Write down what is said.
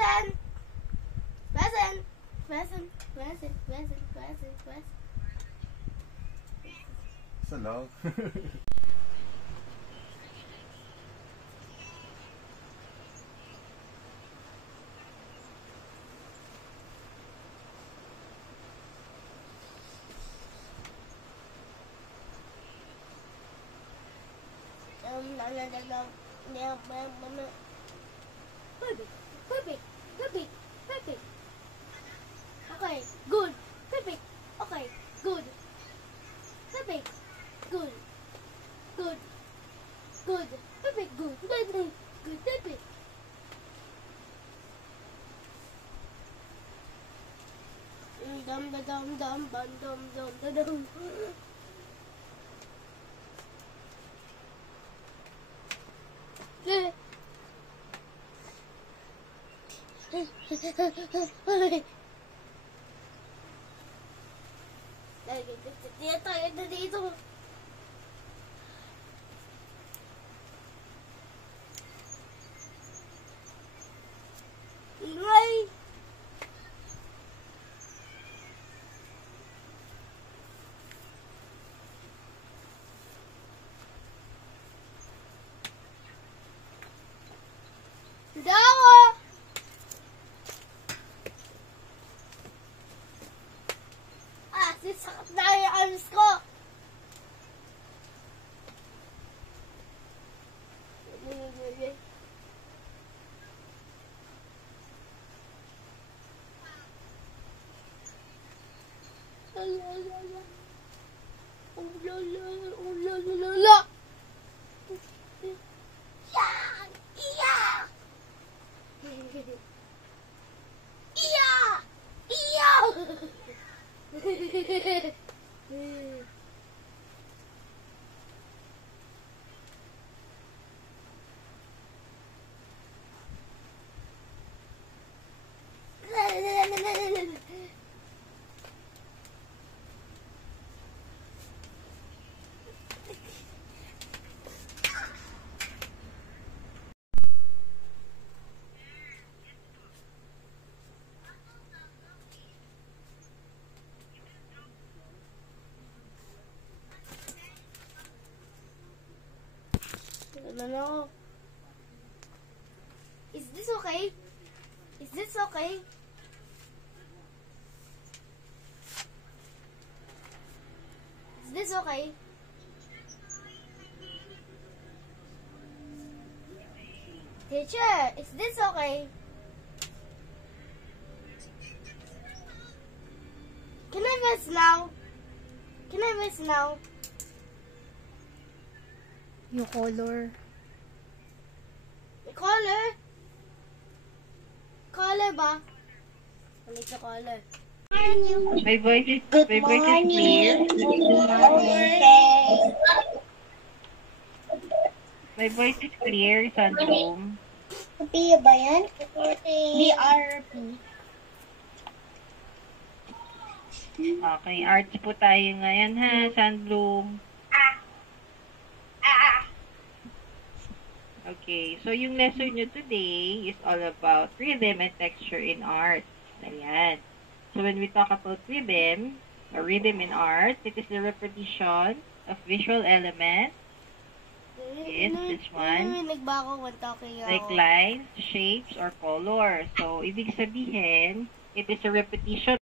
Present. Present. Present. Present. Present. Present. Present. Sa love. Perfect. Perfect. Perfect. Perfect. Okay. Good. Perfect. Okay. Good. Perfect. Good. Good. Good. Perfect. Good. Good. Good. Good. Perfect. Dum da dum dum bum dum dum da dum. Tayo na dito. Ingay. Hindi ako. Sakit na yung arms ko. No. Is this okay? Is this okay? Is this okay? Teacher, is this okay? Can I miss now? Can I miss now? Yung color. The color? Color ba? I like the color. My voice is clear. My voice is clear, Sandrum. Pia ba yan? BRP. Okay, arts po tayo ngayon ha, Sandrum. Okay, so yung lesson nyo today is all about rhythm and texture in art. Ayan. So when we talk about rhythm, or rhythm in art, it is the repetition of visual elements. Yes, this one. Nagba ako when talking Like lines, shapes, or colors. So, ibig sabihin, it is a repetition